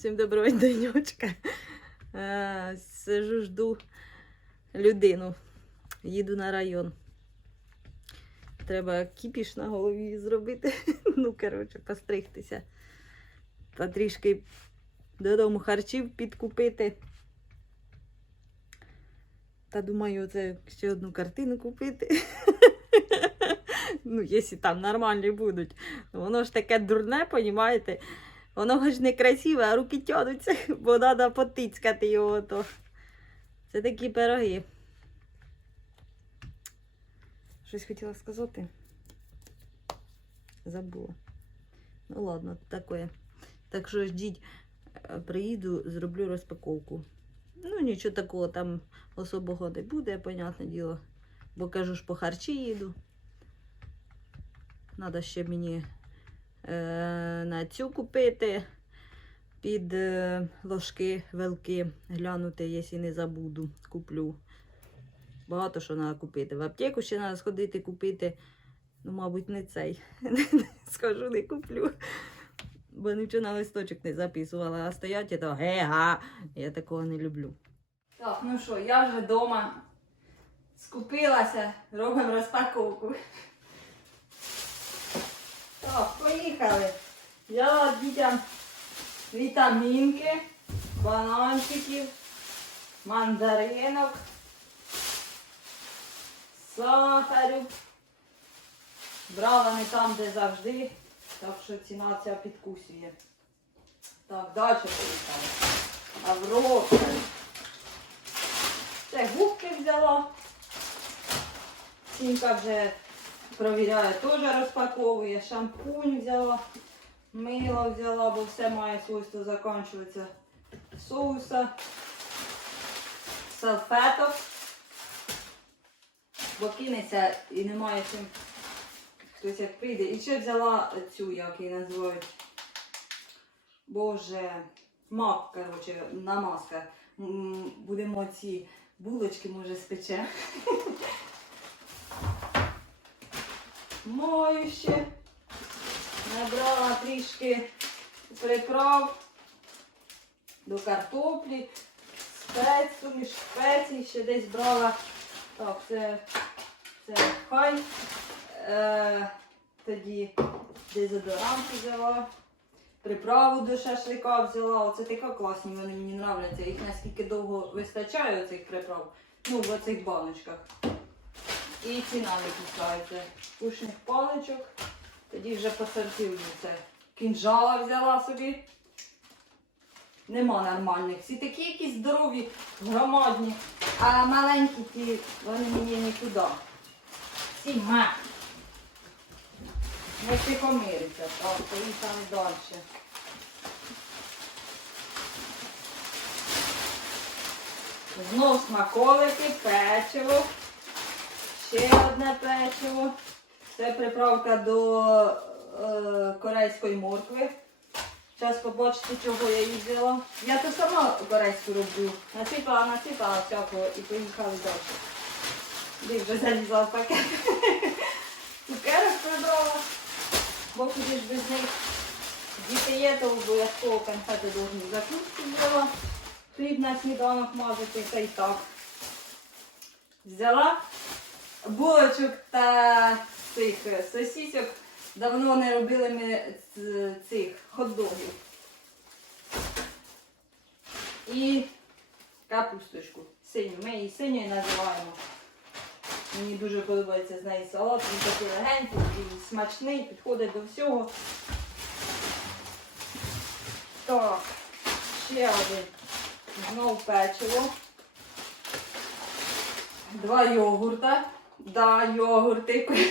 Всім доброго денечка. Е, Сижу, жду людину. Їду на район. Треба кіпіш на голові зробити. Ну, коротше, постригтися. Та трішки додому харчів підкупити. Та думаю, це ще одну картину купити. Ну, якщо там нормальні будуть. Ну, Воно ж таке дурне, понімаєте? Воно ж не красиве, а руки тянуться, бо треба потицькати його. То. Це такі пироги. Щось хотіла сказати. Забула. Ну ладно, таке. Так що ждіть, е, приїду, зроблю розпаковку. Ну, нічого такого там особого не буде, понятне діло. Бо кажу ж, по харчі їду. Надо ще мені е, цю купити під е, ложки, велики, глянути, якщо не забуду, куплю. Багато що треба купити. В аптеку ще треба сходити купити. Ну, мабуть, не цей. Скажу, не куплю. Бо нічого на листочок не записувала, а стоять і то ге-га. Я такого не люблю. Так, ну що, я вже вдома скупилася, робимо розпаковку. Так, поїхали. Взяла дітям вітамінки, бананчиків, мандаринок, сахарю. Брала не там, де завжди, так що ціна ця підкусує. Так, далі поїхали. Авроpa. Це губки взяла. Сімка вже провіряє, теж розпаковує. Шампунь взяла, мило взяла, бо все має свойство закінчуватися. Соуса, салфеток. Бо кинеться і немає чим хтось як прийде. І ще взяла цю, як її називають. Боже, мак, коротше, намазка. Будемо ці булочки, може, спече. Мою ще. Набрала трішки приправ до картоплі, спець, суміш спецій, ще десь брала. Так, це, це хай. Е, тоді дезодорант взяла. Приправу до шашлика взяла. Оце така класні, вони мені нравляться. Їх наскільки довго вистачає оцих приправ. Ну, в оцих баночках. І ціна не кусається. Пушних паличок. Тоді вже посортую це. Кінжала взяла собі. Нема нормальних. Всі такі якісь здорові, громадні. А маленькі ті, вони мені нікуди. Всі ма. Не тихомириться. Так, поїхали далі. Знов смаколики, печиво. Ще одне печиво. Це приправка до е, корейської моркви. Зараз побачите, чого я її взяла. Я то сама корейську роблю. Насипала, насипала всякого і поїхали далі. Де вже залізла в пакет. Цукерок прибрала. Бо куди ж без них. Діти є, то обов'язково конфети повинні закрутки взяла. Хліб на сніданок мазати, та й так. Взяла булочок та цих е, сосісок. Давно не робили ми цих хот-догів. І капусточку синю. Ми її синьою називаємо. Мені дуже подобається з неї салат. Він такий легенький, і смачний, підходить до всього. Так, ще один. Знов печиво. Два йогурта. Да, йогурти.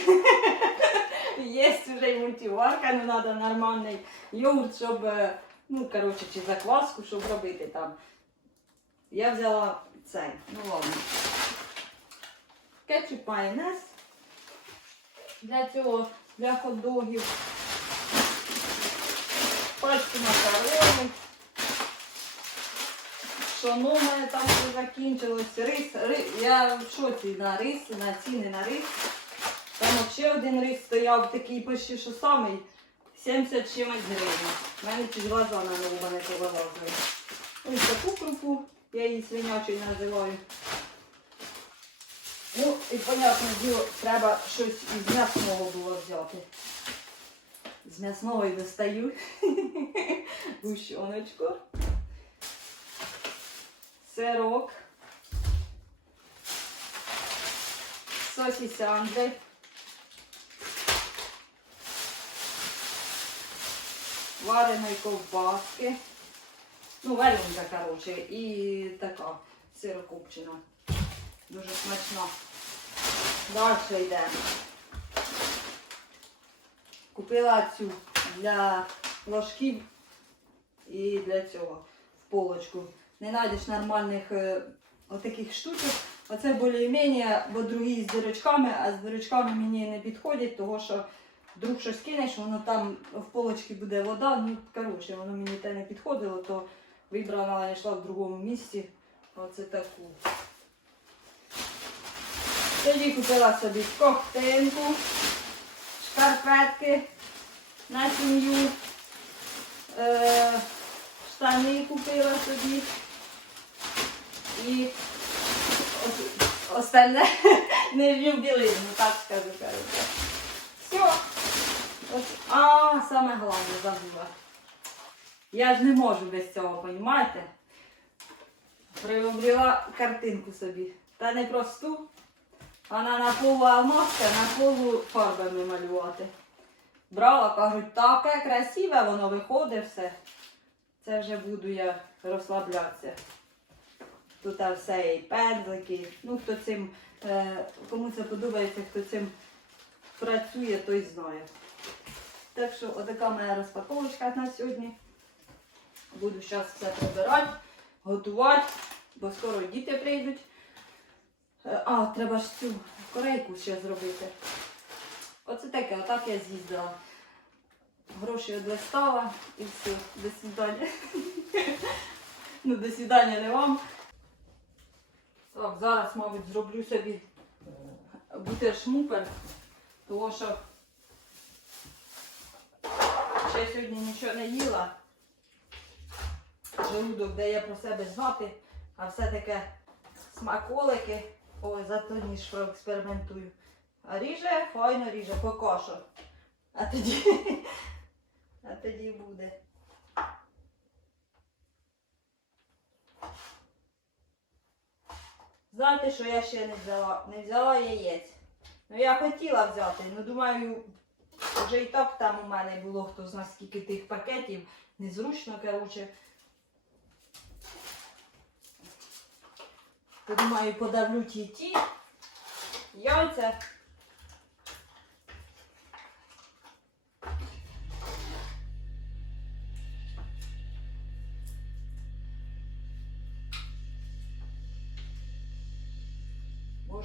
Є вже й мультиварка, не треба нормальний йогурт, щоб, е, ну, коротше, чи закваску, щоб робити там. Я взяла цей, ну ладно. Кетчуп майонез. Для цього, для хот-догів. Пачку макарони. Пшоно в мене там вже закінчилось. Рис, рис. Я в шоці на рис, на ціни на рис. Там ще один рис стояв такий почти що самий 70 чимось гривень. У мене чуть глаза на нову не повилазили. Ось таку крупу, я її свинячою називаю. Ну, і понятне діло, треба щось із м'ясного було взяти. З м'ясного і достаю гущоночку, сирок, сосісянки, вареної ковбаски, ну, варенка, коротше, і така сирокопчена. Дуже смачна. Далі йдемо. Купила цю для ложків і для цього в полочку. Не знайдеш нормальних е, отаких штучок. Оце більш-менш, бо другі з дирочками, а з дирочками мені не підходять, тому що вдруг щось кинеш, воно там в полочці буде вода. Ну, коротше, воно мені те не підходило, то вибрала, знайшла в другому місці. Оце таку. Тоді купила собі ковтинку, шкарпетки на сім'ю, е, штани купила собі і ос- остальне нижню білизну, так скажу, коротше. Все. А, саме головне забула. Я ж не можу без цього, розумієте? Приобрела картинку собі. Та не просту, вона на полу алмазка, на полу фарбами малювати. Брала, кажуть, таке красиве, воно виходить все. Це вже буду я розслаблятися. Тут все і пензлики. Ну, хто цим, е, кому це подобається, хто цим працює, той знає. Так що отака моя розпаковочка на сьогодні. Буду зараз все прибирати, готувати, бо скоро діти прийдуть. Е, А, треба ж цю корейку ще зробити. Оце таке, отак я з'їздила. Гроші відлистала і все, до свидання. ну, до свидання не вам. Так, зараз, мабуть, зроблю собі бутер-шмупер, тому що ще сьогодні нічого не їла. Желудок дає про себе знати, а все таке смаколики. Ой, зато ніж проекспериментую. А ріже, файно ріже, поки що. А тоді, а тоді буде. Знаєте, що я ще не взяла? Не взяла яєць. Ну я хотіла взяти, ну думаю, вже і так там у мене було хто зна скільки тих пакетів. Незручно, коротше. Думаю, подавлю ті ті яйця.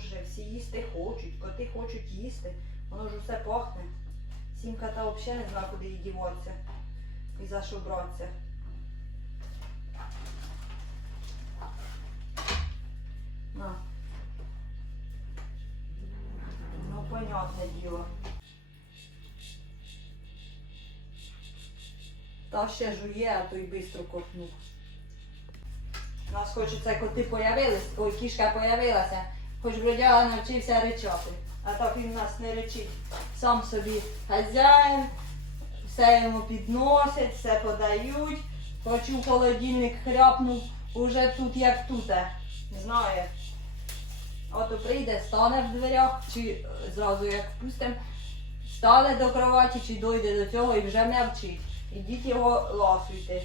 Боже, всі їсти хочуть, коти хочуть їсти. Воно ж усе пахне. Сімка та взагалі не знає, куди їй діватися і за що братися. На. Ну, понятне діло. Та ще жує, а то й швидко ковтнув. У нас хоч це коти появились, ой, кішка появилася, хоч бродяга навчився речати. А так він нас не речить. Сам собі хазяїн, все йому підносять, все подають. Хоч у холодильник хряпнув, уже тут як тут. Не знаю. Ото прийде, стане в дверях, чи е, зразу як впустим, стане до кроваті, чи дойде до цього і вже м'явчить. Ідіть його ласуйте.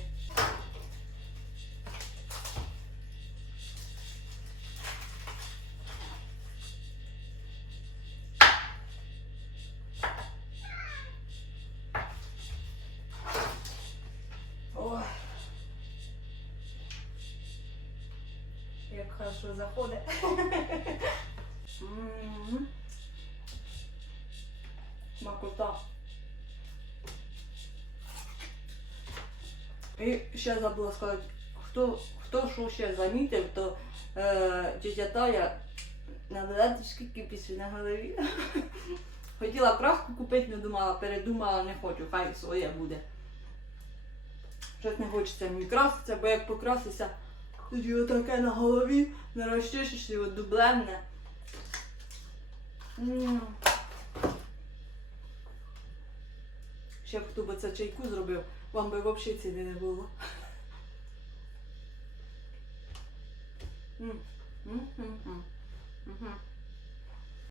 Хорошо заходить. М. Смакота. І ще забула сказати, хто, хто що ще замітив, то е, тетя Тая на трішки кипіси на голові. Хотіла краску купити, не думала, передумала, не хочу, хай своє буде. Щось не хочеться мені краситися, бо як покрасися, тоді отаке на голові, не розчишиш його дублемне. Ще б хто би це чайку зробив, вам би взагалі ціни не було. Mm-hmm. Mm-hmm. Мгм.